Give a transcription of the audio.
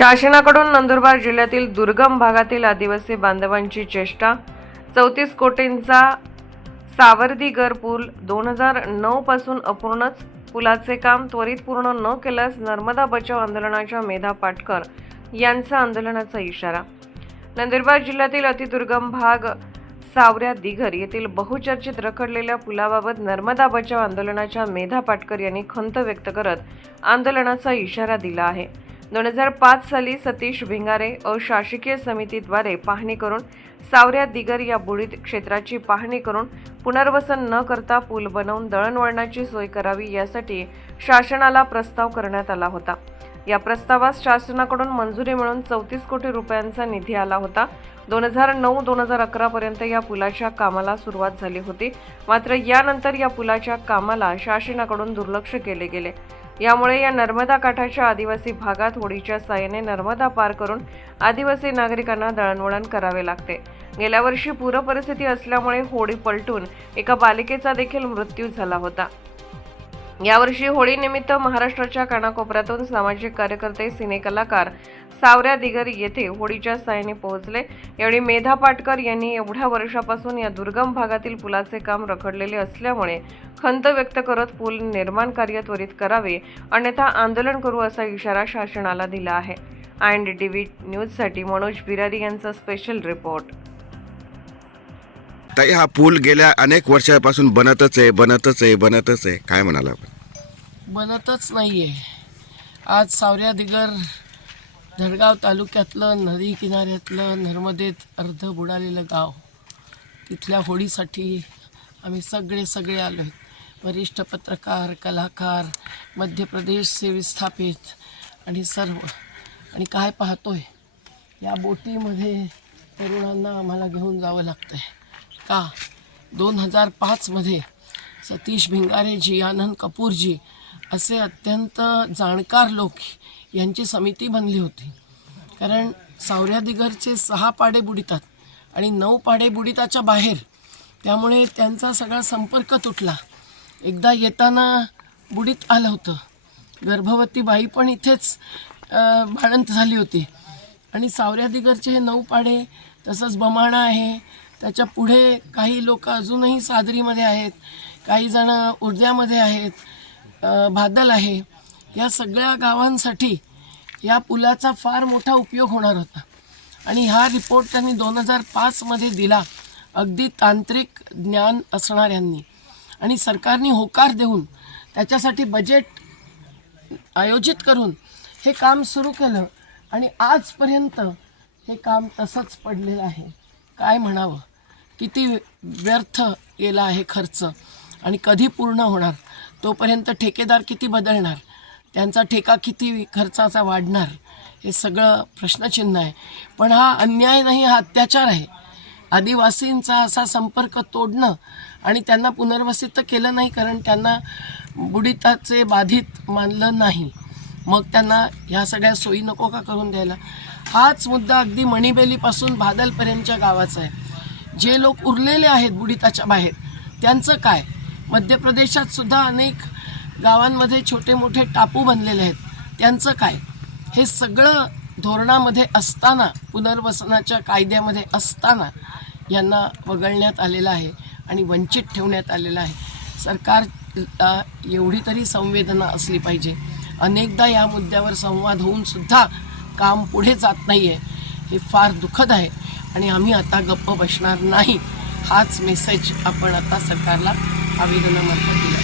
शासनाकडून नंदुरबार जिल्ह्यातील दुर्गम भागातील आदिवासी बांधवांची चेष्टा. चौतीस कोटींचा सावर्दीगर पूल दोन हजार नऊ पासून अपूर्णच. पुलाचे काम त्वरित पूर्ण न केल्यास नर्मदा बचाव आंदोलनाच्या मेधा पाटकर यांचा आंदोलनाचा इशारा. नंदुरबार जिल्ह्यातील अतिदुर्गम भाग सावऱ्या दिघर येथील बहुचर्चित रखडलेल्या पुलाबाबत नर्मदा बचाव आंदोलनाच्या मेधा पाटकर यांनी खंत व्यक्त करत आंदोलनाचा इशारा दिला आहे. दोन हजार पाच साली सतीश भिंगारे अशासकीय समितीद्वारे पाहणी करून सावऱ्या दिगर या बुडीत क्षेत्राची पाहणी करून पुनर्वसन न करता पूल बनवून दळणवळणाची सोय करावी यासाठी शासनाला प्रस्ताव करण्यात आला होता. या प्रस्तावास शासनाकडून मंजुरी मिळून चौतीस कोटी रुपयांचा निधी आला होता. दोन हजार नऊ दोन हजार अकरा पर्यंत या पुलाच्या कामाला सुरुवात झाली होती. मात्र यानंतर या पुलाच्या कामाला शासनाकडून दुर्लक्ष केले गेले. यामुळे या नर्मदा काठाच्या आदिवासी भागात होडीच्या साहाय्याने नर्मदा पार करून आदिवासी नागरिकांना दळणवळण करावे लागते. गेल्या वर्षी पूरपरिस्थिती असल्यामुळे होडी पलटून एका बालिकेचा देखील मृत्यू झाला होता. यावर्षी होळीनिमित्त महाराष्ट्राच्या कानाकोपऱ्यातून सामाजिक कार्यकर्ते सिनेकलाकार सावऱ्या दिगर येथे होळीच्या साहाय्याने पोहोचले. यावेळी मेधा पाटकर यांनी एवढ्या वर्षापासून या दुर्गम भागातील पुलाचे काम रखडलेले असल्यामुळे खंत व्यक्त करत पूल निर्माण कार्य त्वरित करावे अन्यथा आंदोलन करू असा इशारा शासनाला दिला आहे. अँड डी न्यूजसाठी मनोज बिरारी यांचा स्पेशल रिपोर्ट ताई हा पूल गेल्या अनेक वर्षापासून बनतच आहे बनतच आहे बनतच आहे. काय म्हणाला आपण? बनतच नाही आहे आज सावऱ्या दिगर धडगाव तालुक्यातलं नदी किनाऱ्यातलं नर्मदेत अर्ध बुडालेलं गाव. तिथल्या होळीसाठी आम्ही सगळे सगळे आलो आहेत वरिष्ठ पत्रकार कलाकार मध्य प्रदेशचे विस्थापित आणि सर्व. आणि काय पाहतोय? या बोटीमध्ये तरुणांना आम्हाला घेऊन जावं लागतं आहे का? दोन हजार पाचमध्ये सतीश भिंगारेजी आनंद कपूरजी असे अत्यंत जाणकार लोक यांची समिती बनली होती. कारण सावऱ्या दिगरचे सहा पाडे बुडितात आणि नऊ पाडे बुडिताच्या बाहेर. त्यामुळे त्यांचा सगळा संपर्क तुटला. एकदा येताना बुडीत आलं होतं. गर्भवती बाई पण इथेच भाडंत झाली होती. आणि सावऱ्या दिगरचे हे नऊ पाडे तसंच बमाणा आहे. त्याच्या पुढे काही लोक अजूनही सादरीमध्ये आहेत. काही जण उर्द्यामध्ये आहेत. भादल आहे. या सगळ्या गावांसाठी या पुलाचा फार मोठा उपयोग होणार होता. आणि हा रिपोर्ट त्यांनी दोन हजार पाचमध्ये दिला. अगदी तांत्रिक ज्ञान असणाऱ्यांनी. आणि सरकारने होकार देऊन त्याच्यासाठी बजेट आयोजित करून हे काम सुरू केलं आणि आजपर्यंत हे काम तसंच पडलेलं आहे. काय म्हणावं? किती व्यर्थ गेला आहे खर्च आणि कधी पूर्ण होणार? तोपर्यंत ठेकेदार किती बदलणार? त्यांचा ठेका किती खर्चाचा वाढणार? हे सगळं प्रश्नचिन्ह आहे. पण हा अन्याय नाही हा अत्याचार आहे. आदिवासींचा असा संपर्क तोडणं आणि त्यांना पुनर्वसित तर केलं नाही कारण त्यांना बुडिताचे बाधित मानलं नाही. मग त्यांना ह्या सगळ्या सोयी नको का करून द्यायला? हाच मुद्दा अगदी मणिबेलीपासून भादलपर्यंतच्या गावाचा आहे. जे लोक उरलेले आहेत बुडिताच्या बाहेर त्यांचं काय? मध्य प्रदेशात सुद्धा अनेक गावांमध्ये छोटे मोठे टापू बनलेले आहेत. त्यांचं काय? हे सगळं धोरणामध्ये असताना पुनर्वसनाच्या कायद्यामध्ये असताना यांना वगळण्यात आलेलं आहे. आणि वंचित ठेवण्यात आलेलं आहे. सरकार एवढी तरी संवेदना असली पाहिजे. अनेकदा या मुद्द्यावर संवाद होऊन सुद्धा काम पुढे जात नाही आहे हे फार दुःखद आहे आणि आम्ही आता गप्प बसणार नाही. हाच मेसेज आपण आता सरकारला आवेदनामार्फत दिला.